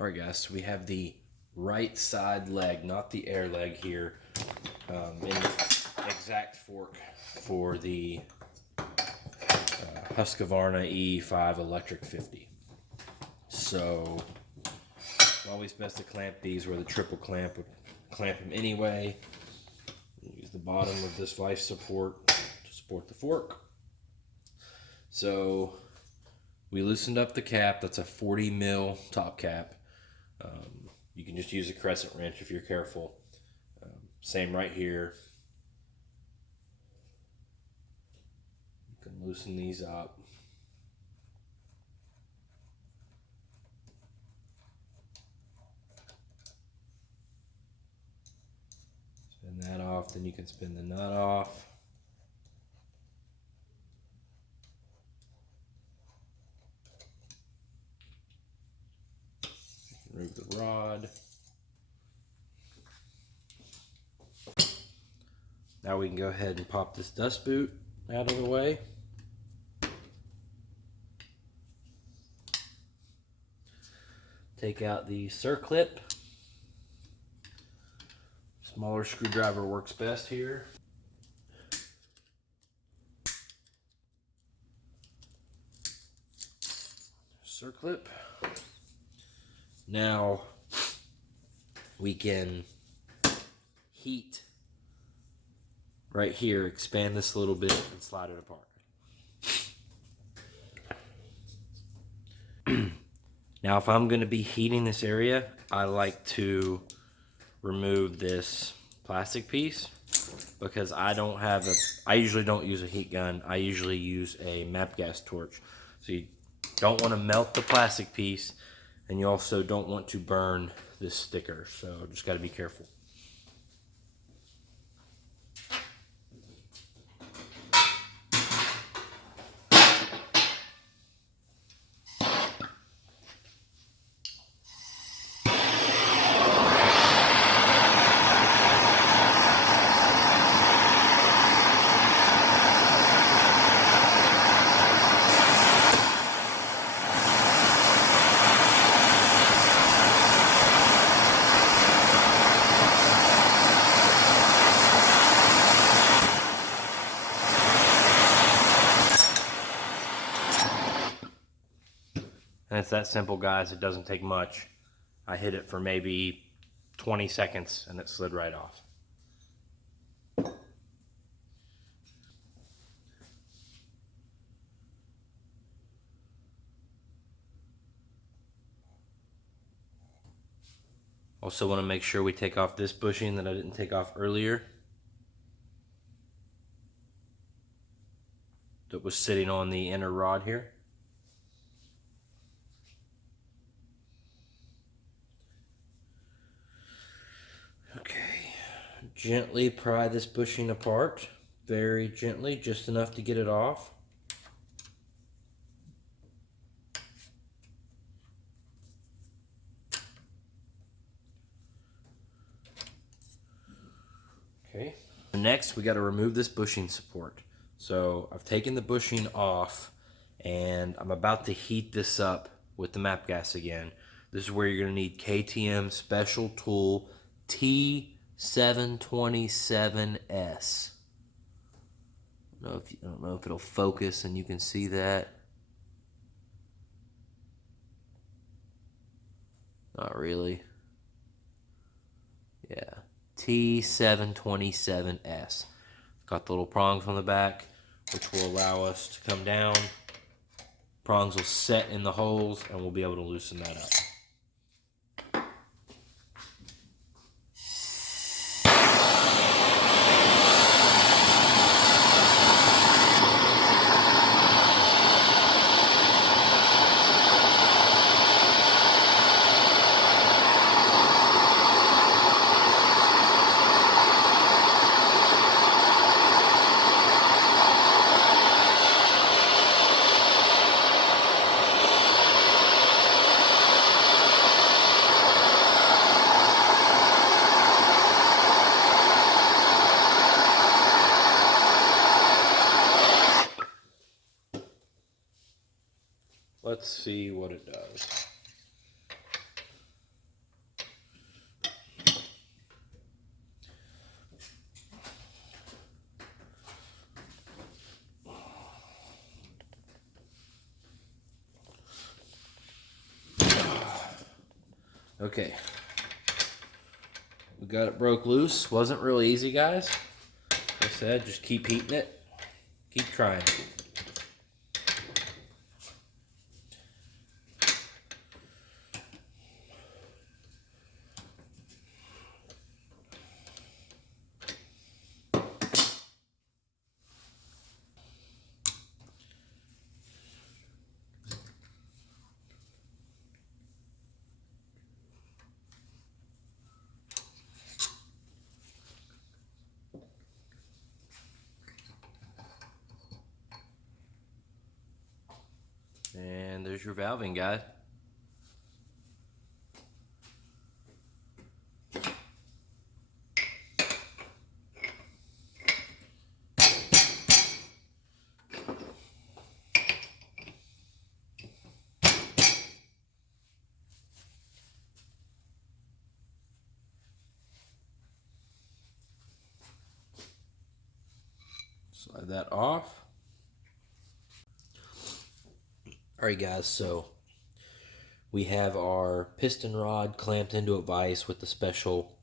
All right, guys, so we have the right side leg, not the air leg here, in exact fork for the Husqvarna EE5 Electric 50. So, always best to clamp these where the triple clamp would clamp them anyway. Use the bottom of this vise support to support the fork. So, we loosened up the cap. That's a 40 mil top cap. You can just use a crescent wrench if you're careful. Same right here. You can loosen these up. Spin that off, then you can spin the nut off. Remove the rod. Now we can go ahead and pop this dust boot out of the way. Take out the circlip. Smaller screwdriver works best here. Circlip. Now we can heat right here, expand this a little bit and slide it apart. Now if I'm going to be heating this area, I like to remove this plastic piece because I usually don't use a heat gun. I usually use a MAP gas torch. So you don't want to melt the plastic piece, and you also don't want to burn this sticker, so just got to be careful. And it's that simple, guys. It doesn't take much. I hit it for maybe 20 seconds and it slid right off. Also want to make sure we take off this bushing that I didn't take off earlier, that was sitting on the inner rod here. Okay, gently pry this bushing apart, very gently, just enough to get it off. Okay, next we got to remove this bushing support. So I've taken the bushing off and I'm about to heat this up with the MAP gas again. This is where you're going to need KTM Special Tool T727S. I don't know if it'll focus and you can see that. Not really. Yeah, T727S. Got the little prongs on the back, which will allow us to come down. Prongs will set in the holes and we'll be able to loosen that up. Let's see what it does. Okay. We got it broke loose. Wasn't really easy, guys. Like I said, just keep heating it. Keep trying. And there's your valving, guys. Slide that off. Alright guys, so we have our piston rod clamped into a vise with the special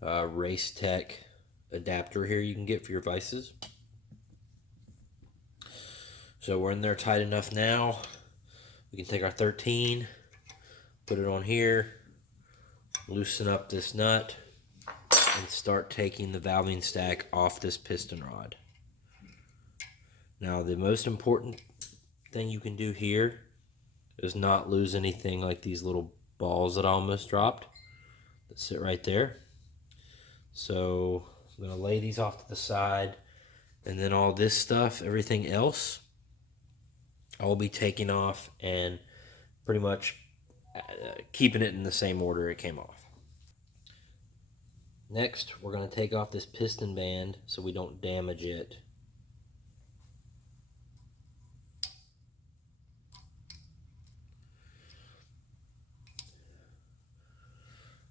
Race Tech adapter here you can get for your vices. So we're in there tight enough now. We can take our 13, put it on here, loosen up this nut, and start taking the valving stack off this piston rod. Now the most important thing you can do here is not lose anything like these little balls that I almost dropped that sit right there. So I'm going to lay these off to the side, and then all this stuff, everything else, I will be taking off and pretty much keeping it in the same order it came off. Next, we're going to take off this piston band so we don't damage it.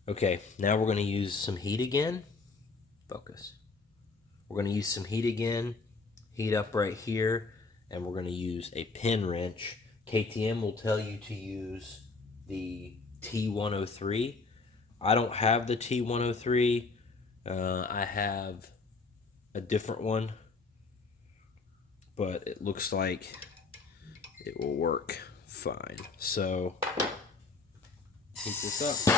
Okay, now we're going to use some heat again. Focus. We're going to use some heat again, heat up right here, and we're going to use a pin wrench. KTM will tell you to use the T103. I don't have the T103. I have a different one, but it looks like it will work fine. So, heat this up.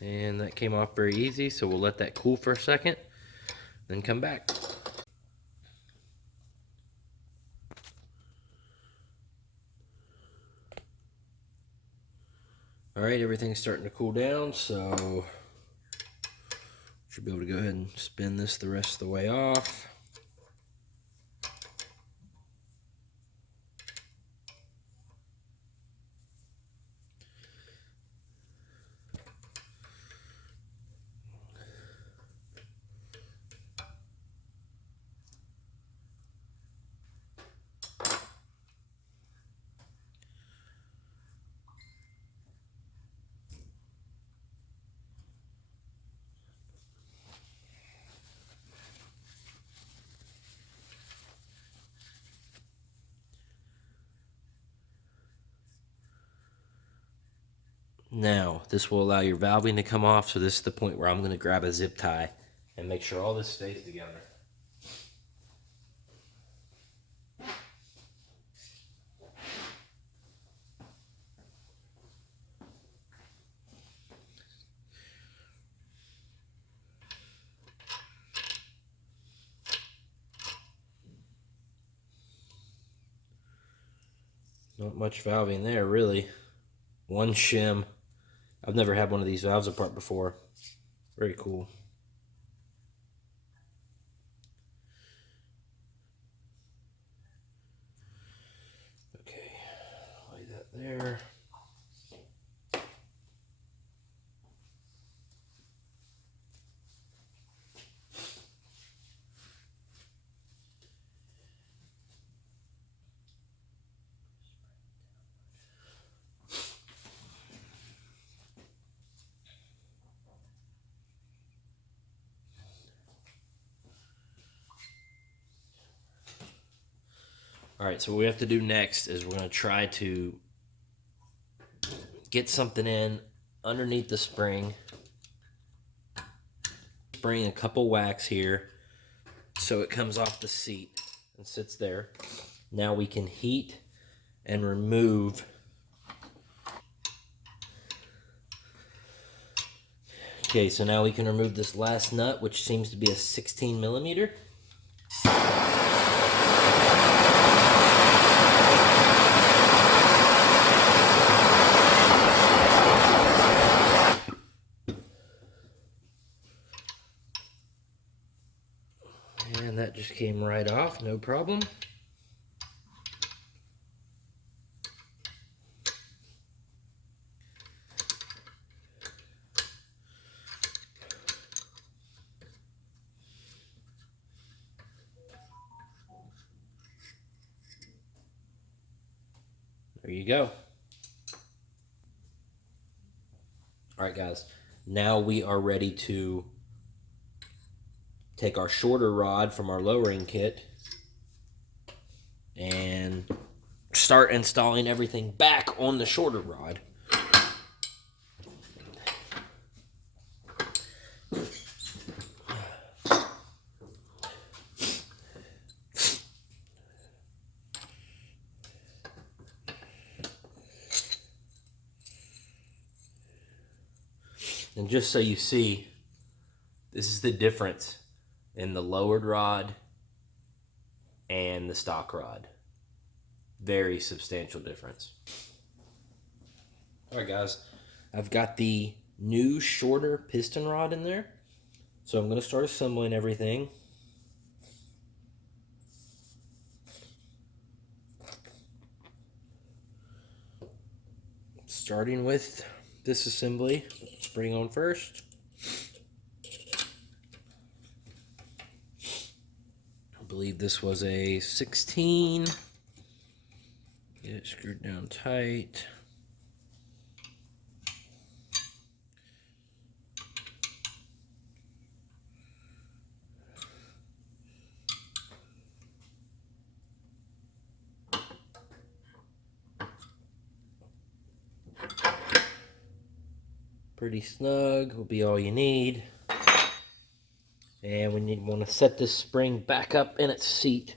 And that came off very easy, so we'll let that cool for a second, then come back. Alright, everything's starting to cool down, so should be able to go ahead and spin this the rest of the way off. Now, this will allow your valving to come off, so this is the point where I'm going to grab a zip tie and make sure all this stays together. Not much valving there, really. One shim. I've never had one of these valves apart before. Very cool. Okay, lay that there. All right, so what we have to do next is we're going to try to get something in underneath the spring. Bring a couple whacks here so it comes off the seat and sits there. Now we can heat and remove. Okay, so now we can remove this last nut, which seems to be a 16 millimeter. And that just came right off, no problem. There you go. All right, guys. Now we are ready to take our shorter rod from our lowering kit and start installing everything back on the shorter rod. And just so you see, this is the difference in the lowered rod and the stock rod. Very substantial difference. All right, guys, I've got the new shorter piston rod in there. So I'm going to start assembling everything. Starting with this assembly, spring on first. I believe this was a 16. Get it screwed down tight. Pretty snug, will be all you need. And we want to set this spring back up in its seat.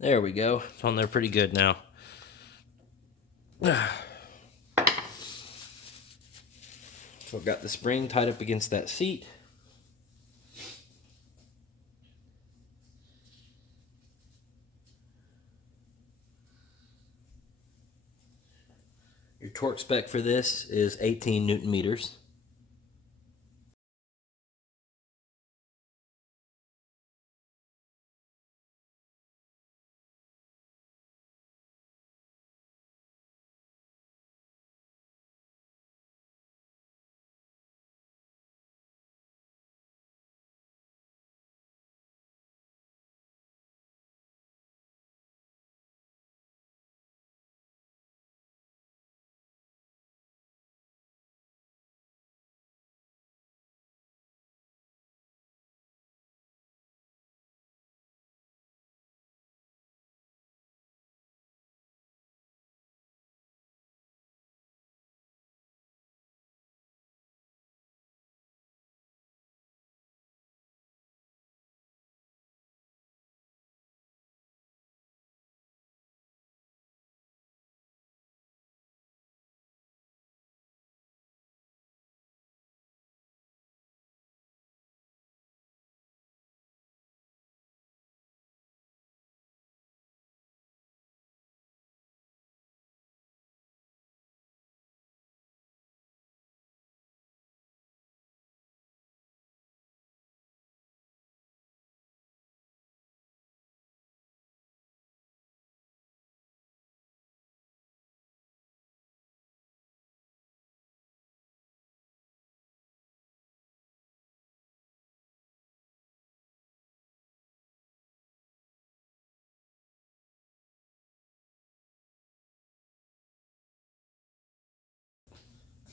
There we go. It's on there pretty good now. So I've got the spring tied up against that seat. Your torque spec for this is 18 Newton meters.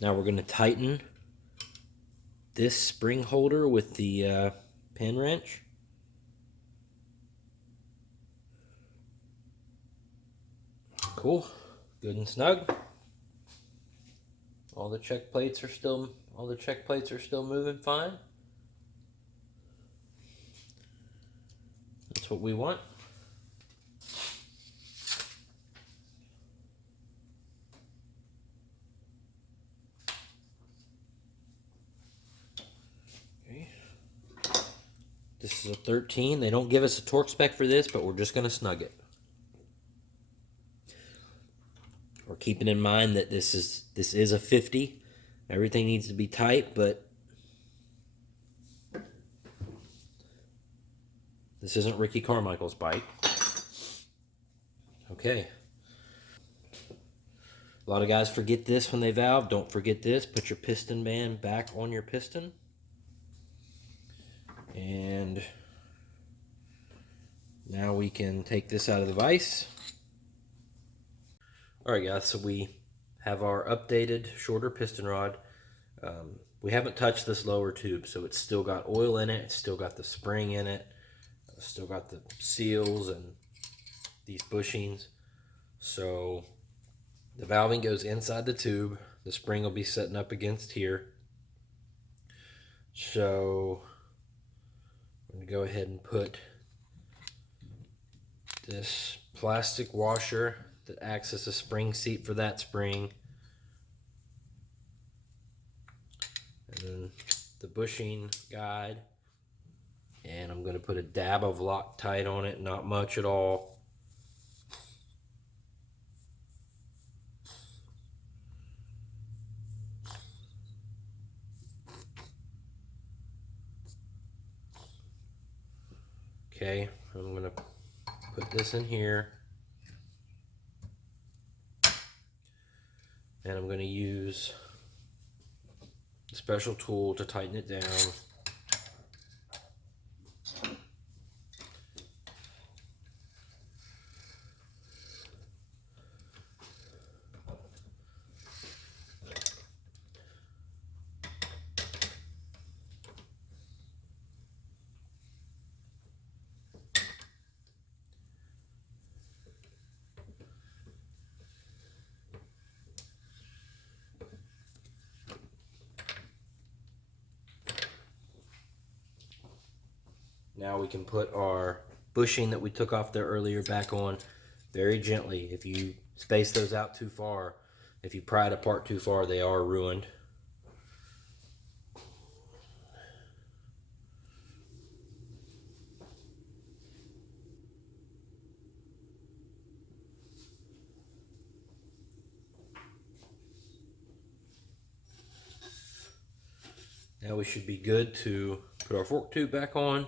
Now we're going to tighten this spring holder with the pin wrench. Cool, good and snug. All the check plates are still moving fine. That's what we want. Okay. This is a 13. They don't give us a torque spec for this, but we're just going to snug it. We're keeping in mind that this is a 50. Everything needs to be tight, but this isn't Ricky Carmichael's bike. Okay. A lot of guys forget this when they valve. Don't forget this. Put your piston band back on your piston. And now we can take this out of the vise. Alright guys, so we have our updated shorter piston rod. We haven't touched this lower tube, so it's still got oil in it, it's still got the spring in it, it's still got the seals and these bushings. So the valving goes inside the tube, the spring will be sitting up against here. So I'm going to go ahead and put this plastic washer that acts as a spring seat for that spring, and then the bushing guide, and I'm going to put a dab of Loctite on it, not much at all. Okay, I'm going to put this in here, and I'm going to use a special tool to tighten it down. Now we can put our bushing that we took off there earlier back on very gently. If you space those out too far, if you pry it apart too far, they are ruined. Now we should be good to put our fork tube back on.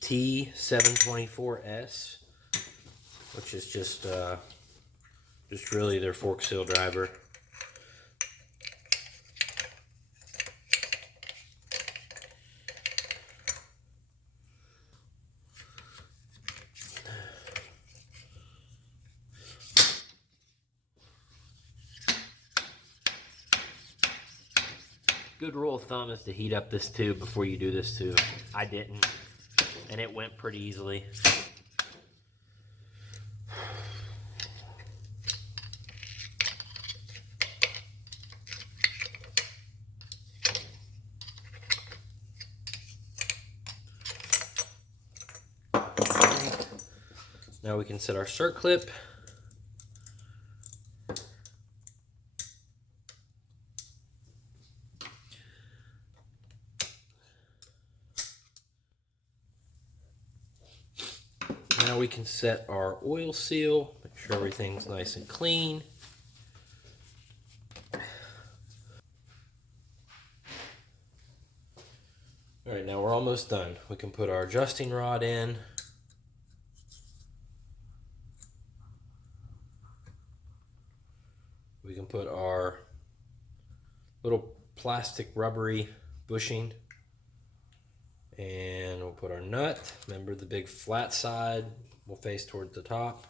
T724S, which is just really their fork seal driver. Good rule of thumb is to heat up this tube before you do this too. I didn't, and it went pretty easily. Now we can set our cert clip. Now we can set our oil seal, make sure everything's nice and clean. Alright, now we're almost done. We can put our adjusting rod in. We can put our little plastic rubbery bushing And we'll put our nut. Remember, the big flat side will face towards the top.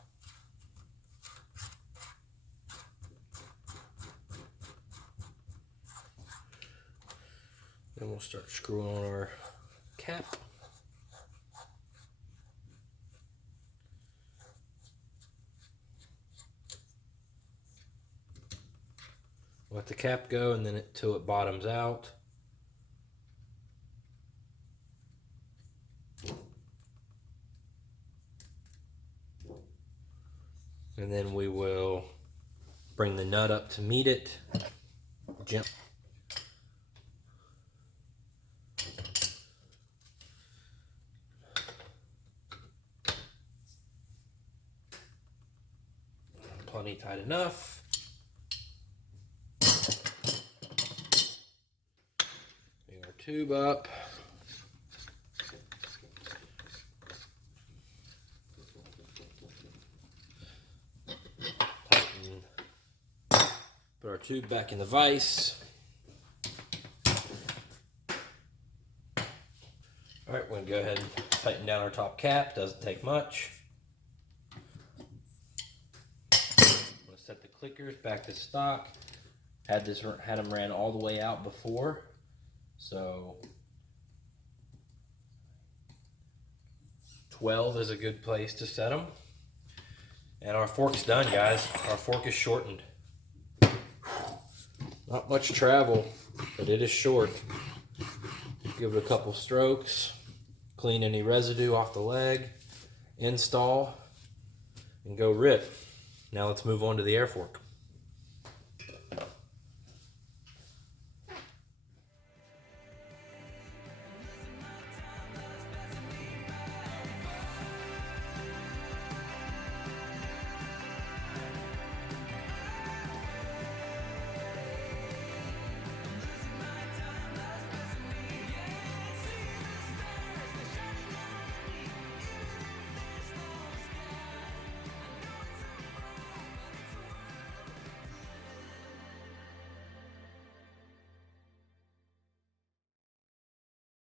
Then we'll start screwing on our cap. Let the cap go and then till it bottoms out. And then we will bring the nut up to meet it. Gently. Plenty tight enough. Bring our tube up. Put our tube back in the vise. All right, we're gonna go ahead and tighten down our top cap. Doesn't take much. I'm gonna set the clickers back to stock. Had them ran all the way out before, so 12 is a good place to set them. And our fork's done, guys. Our fork is shortened. Not much travel, but it is short. Give it a couple strokes, clean any residue off the leg, install, and go rip. Now let's move on to the air fork.